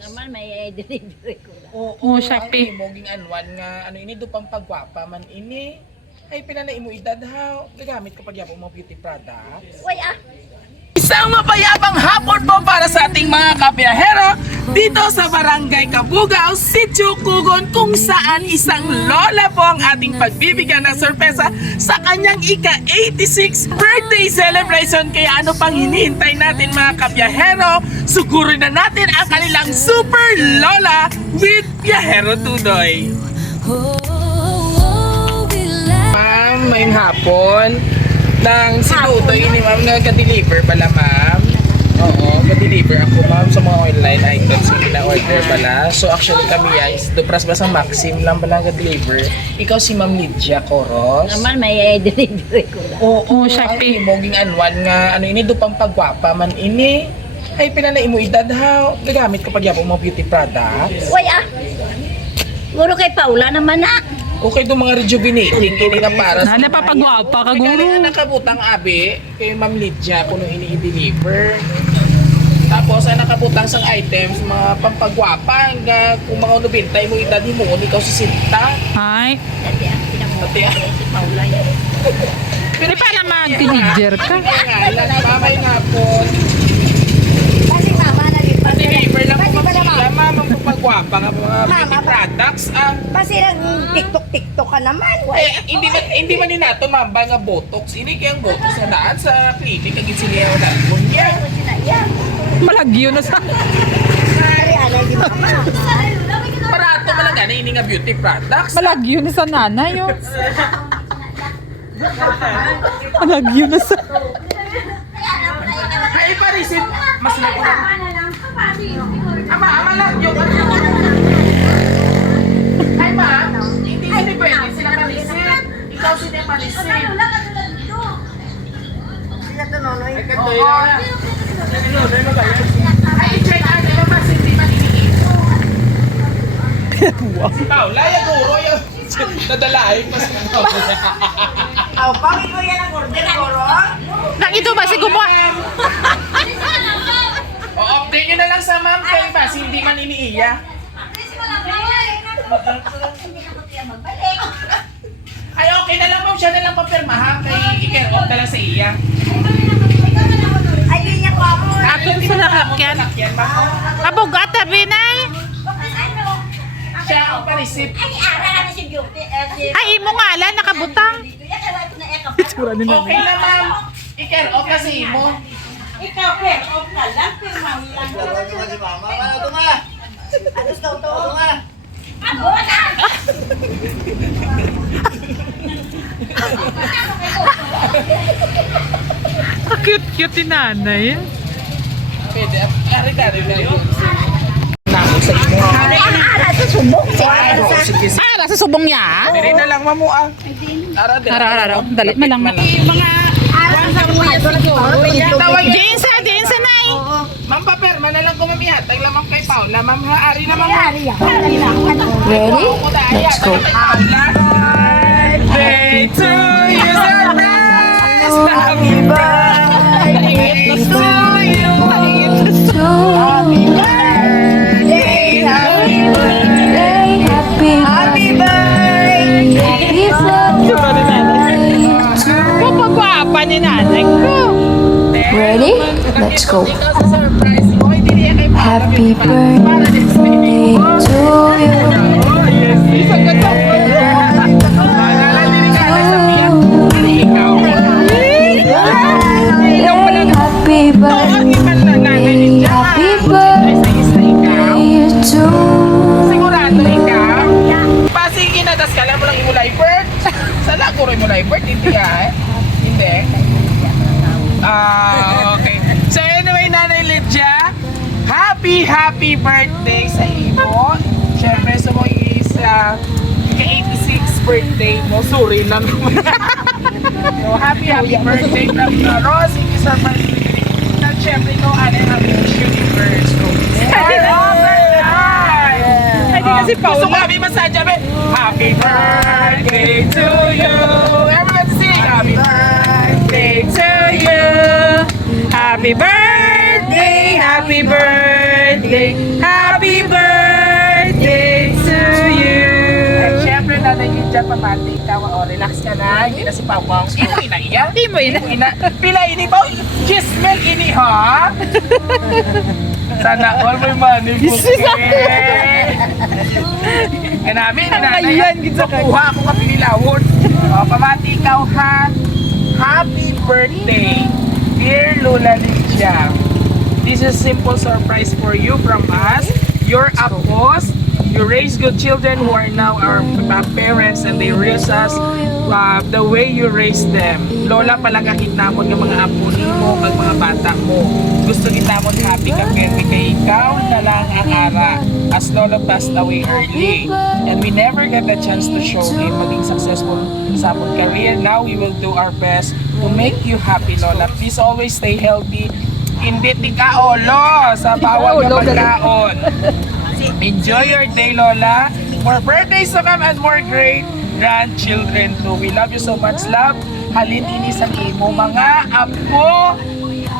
Naman may delivery ko lang. Oo, Shopee. Ang imoging anwan nga, ano ini, do pang pagwapa man ini. Ay, pinanay mo edad ha. Nagamit kapag yapo mo beauty products. Uy ah! Isang mapayapang hapon po para sa ating mga kabiyahero dito sa Barangay Kabugao, Sitio Kugon, kung saan isang lola po ang ating pagbibigyan ng sorpresa sa kanyang ika-86 birthday celebration. Kaya ano pang hinihintay natin mga kabiyahero? Sugurin na natin ang kanilang super lola with Biyahero Tudoy. Ma'am, may hapon. Nang si Tutoy ni ma'am, nag-deliver pala ma'am. Oo, nag-deliver ako ma'am sa mga online items yung na-order pala. So actually kami guys, dupras ba sa Maxim lang pala nag-deliver. Ikaw si Ma'am Lydia Coros. Naman may delivery ko lang. Oo, Shopee. ay moging anwan nga, ano ini, do pang pagwapa man ini. Ay, pinanay mo edad ha. Nagamit kapag yapo mo beauty products. Uy ah! Guro kay Paula naman ah! Okay, do mga rejuvenating, kini na para Na napapagwapa ka, guro. Kaya nakabutang abi kay Ma'am Lydia kung ini-deliver. Tapos ay nakabutang sang items, mga pampagwapa, hanggang kung mga unubintay mo edad mo, ikaw si Sinta. Ay, Dati ah, Dati, ah. si Paula yan. di pa na mag-deliver ka. Ngalan, babay nga po. Kasi mama nalipas. Deliver lang po Kasi sila, ma'am, ang pampagwapa nga mga beauty products. Kasi nag-tiktok ka naman. Eh, hindi man ninato ma'am, ba nga botox. Ini kayang botox na daan sa clinic, ang siniyaw na. Bunya. Malagyo na sa... Parato malaga na ini nga beauty products. Malagyo na sa nanay, yun. Malagyo na sa... Ay, iparisip. Mas na ko. Ama lang. Yung ay, ma'am. Hindi pwede sila marisip. Ikaw sila marisip. Sila to nonoy. Ay, katoy na. Ay, i-check out. Ay, mas hindi maniniito. Si Paula, yung guro yung nadalain pa si Paula. Aw, bakit mo yan ang order, Goro? Nang ito ba si gumawa? O, update nyo na lang sa ma'am kay Mas, hindi man iniiya. Ay, okay na lang ma'am, siya na lang papirma ha, kay i-care-off na lang sa iya. Ay, yun niya ko ako. Akin sa nakakyan. Abugat na binay. Siya ang parisip. Ay, ara na si Beauty. Ay, imo nga lang, nakabutang. Okay na ma'am, i-care-off na sa imo. Ikaw, pero off ka lang, pero lang. Ano sa to? Ano na? Cute-cute ni nanay. Pwede, ari-dari na yun. Nako sa imo. Ara sa subok. Sige, sige. Ah, nasa subong niya. Dili na lang mamu ah. Ara. Dali, malang. Mga Ara sa subok. tawag Dinsa, nay. Ma'am Paperma na lang kumamihatag lang ma'am kay Paula. Ma'am ha, ari na ma'am. Ready? Let's go. Birthday to you, surprise! Happy birthday to you. Happy birthday, happy birthday, happy birthday. Papagwapa ni nanay ko. Ready? Let's go. Surprise. Happy birthday to you. Happy birthday, happy birthday to Sigurado ikaw? Pasig inadas ka lang mo lang imulay bird. Sala ko rin imulay bird, hindi ka eh. Hindi. Okay. So anyway, Nanay Lydia, happy birthday sa imo. Siyempre sa mo is ka-86 birthday mo. Sorry lang. So happy birthday from Ross. Thank you so much. At siyempre no, ano happy universe. Hindi kasi Gusto ko Paula. happy massage. Happy birthday to you. Everyone sing. Happy birthday to you. Happy birthday, happy birthday, happy pamati ka, relax ka na, hindi na si Pawang. Imoy na iya. Imoy na. Imoy na. Pila ini pa, Gismel ini ha? Sana all my money po. Kanami, ninanay. Kuha ako ka pinilawon. Pamati ikaw ha. Happy birthday, dear Lola Lydia. This is a simple surprise for you from us. Your apos. You raise good children who are now our parents and they raise us the way you raise them. Lola, palagakit namon ng mga apo mo, kag mga bata mo. Gusto kita mo happy ka kay ikaw na lang ang ara as Lola passed away early. And we never get the chance to show him maging successful sa apong career. Now we will do our best to make you happy, Lola. Please always stay healthy. Hindi tika-olo sa bawat na pagkaon. Enjoy your day, Lola. More birthdays to come and more great grandchildren too. We love you so much, love. Halin ini sa imo mga apo.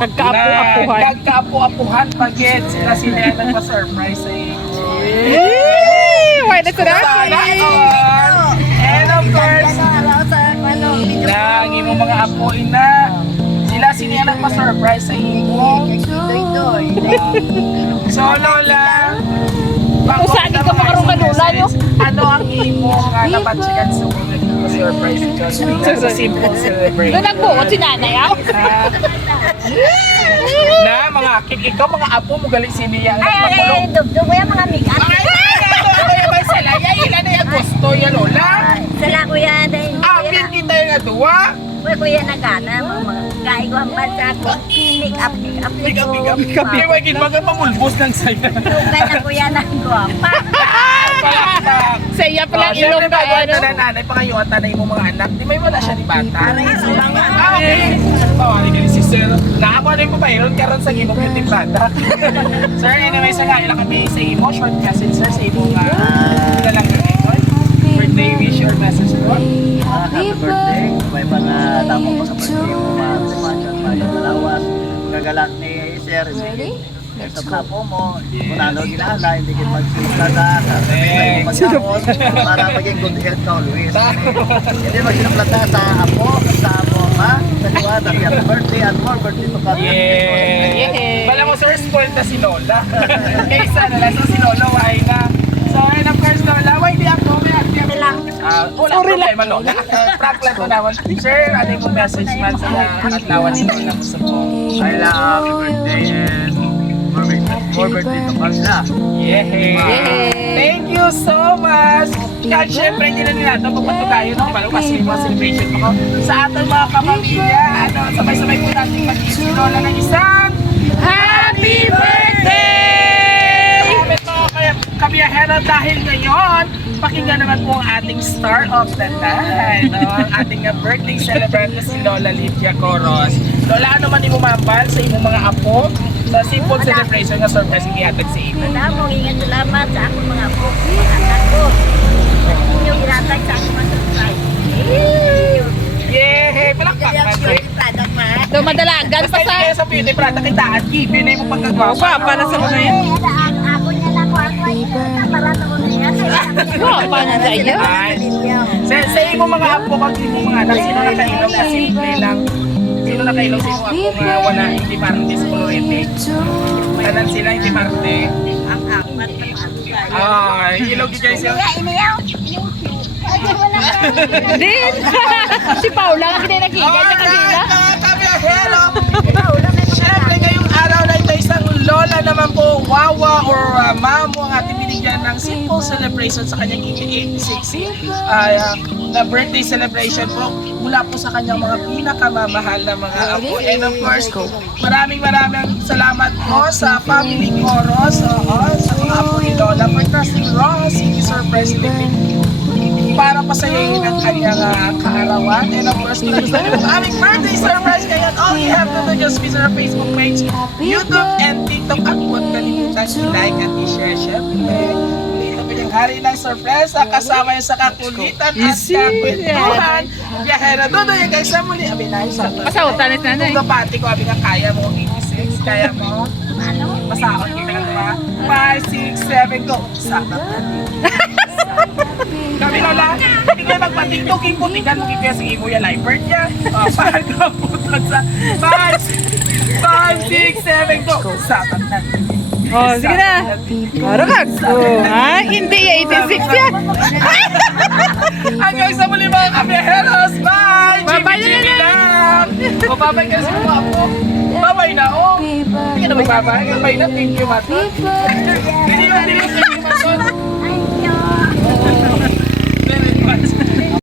Kagkaapo-apuhan. Kagkaapo-apuhan pagit. Sila ang nagpa-surprise sa iyo. Why na sila? Sana all. And of course, ang imo mga apo ina. Sila ang nagpa-surprise sa imo. So, Lola, Saan ka makarong kanula nyo? ano ang imo nga napatsikan sa mga surprise ito? Sa simple celebration. Doon nagbuot si nanay, ah? Na mga ikaw mga apo mo galing siniya ang nagpapulong. Dugdug mo yung mga migas. Kaya ba sila? Ilan na yung gusto yan, Lola? Sala kuya, Amin kita yung aduwa. kuya nagana, mga kain ko ang bansa ko. Pick up. Iwagin mga pamulbos ng saya. Tugay na kuya ng guwapa. Palakpak. Saya pala ang ilong ka, Siyempre, ano? na nanay, pangayuan tanay mo mga anak. Di may wala siya ni bata. Okay. Tawari ka ni si Sir. Naako na yung papayiron karon sa imong yung team bata. Sir, anyway, sa nga ilang kami sa imo, short message, sir, sa imo nga. Ila lang kami. Birthday wish or message po. Happy birthday. May mga tamang pagka-birthday mo, mga malawas. Gagalak ni Sir, hindi sa kapo mo, kung ano ginala, hindi kita magsiplata, may magkakon, para maging good health ka always. Hindi magsiplata sa apo, sa apo, ha? Sa liwata, happy birthday at more birthday to come. Yeah. Bala mo, sir, spoiled na si Lola. Kaysa na lang, so si Lola, why na. So, and of course, Lola, why di ako, may active lang. Wala problema, Lola. Prank lang to naman. Sir, ano yung message man sa atlawan ni Lola sa po? I love happy birthday and more birthday to come na. Yay! Thank you so much! Kahit syempre, hindi na nila ito pagpatugayo ng palupasin mo celebration mo sa ating mga kapamilya. Sabay-sabay po natin mag-isi Lola ng isang Happy Birthday! Salamat po kabiyahero dahil ngayon, pakinggan naman po ang ating star of the night. Ang ating birthday celebrant na si Lola Lydia Coros. Lola, ano man imumambal sa imong mga apo sa simple celebration na surprise ihatag sa imo? Wala mo, ingat salamat sa akong mga po, mga anak ko. Inyong iratag sa akong mga surprise. Yay! Palakpak natin! Dumadalagan pa Basta sa... hindi sa beauty product kitaan, given na yung pagkagwapa. Para sa mga yan. Ako niya lang ko, ako ay parang ako na yan. Guwapa na sa iyo. Sa imo mga apo kag imo mga anak, sino nakailog na simple lang? Sino nakailog sa imo apo nga wala hindi martes colorete? Tanan sila hindi marte. Ang apat na Ay, ilog guys yun. Kuya, iniyaw. Ay, wala ka. Din! Si Paula ang hindi nakikita niya kanina. Hello! Siyempre ngayong araw na ito isang lola naman po, wawa or mamo ang ating binigyan ng simple celebration sa kanyang 86 na birthday celebration po mula po sa kanyang mga pinakamamahal na mga apo. And of course, maraming salamat po sa family Coros, sa mga apo ni Lola for trusting Ross, si Surprise Living para pasayahin ang kanyang kaarawan. And of course, kung gusto nyo ang aming birthday surprise ngayon, all you have to do just visit our Facebook page, YouTube, and TikTok. At huwag kalimutan i-like at i-share. Siyempre, dito po yung hari ng sorpresa kasama yung sa kakulitan at kakwentuhan. Biyahera doon yung guys sa muli. Abi na yung sa Masautan ni nanay. kung kapati ko, abi nga kaya mo 86, kaya mo masaot kita nga 5, 6, 7, go! Sakap natin. Kami Lola, hindi ko magpatiktok, iputigan mo kaya si Imo yung live bird niya. Pagkaputan sa 5, 6, 7, go! Sapat na. Oh, sige na. Marunag. Oh, ha? Hindi, 86 yan. Hanggang sa muli mga kabiyaheros. Bye! Bye-bye na Chibi-chibi lang. lang! O, babay ka sa mga po. Babay na, oh! Hindi ka na magbabay. Babay na, thank you, Mato. Hindi mo, thank you, Mato. Thank you. Very much.